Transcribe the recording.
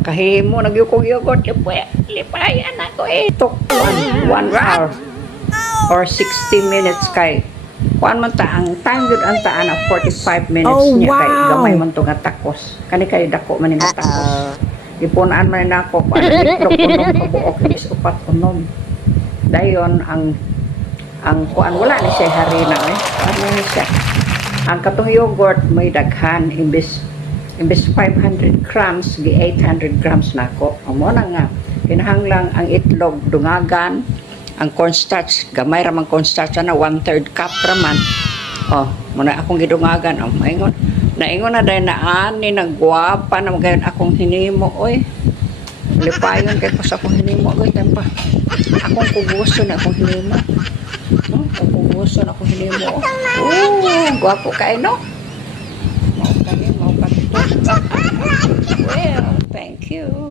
Kahimo nagyukog yogurt lipay anak ko took 1 hour or 60 minutes kay kuan man ta ang time gud ang taan na 45 minutes niya kay gamay man to nga takos kani kay dako man ni nga takos ipunan man nako kuan itlog unom kabuok is upat unom dayon ang kuan wala ni siya harina ano ni siya ang katong yogurt may daghan imbes 500 grams gi 800 grams nako amo na nga kinahanglang ang itlog dungagan ang cornstarch gamay ra man cornstarch na 1/3 cup ra man muna akong gidungagan maingon na dai na ani nagwapa na magayon akong hinimo oy lipayon kay pa sa akong hinimo oy tempa akong kubuso na akong hinimo kubuso na akong hinimo gwapo kay no mau patito well thank you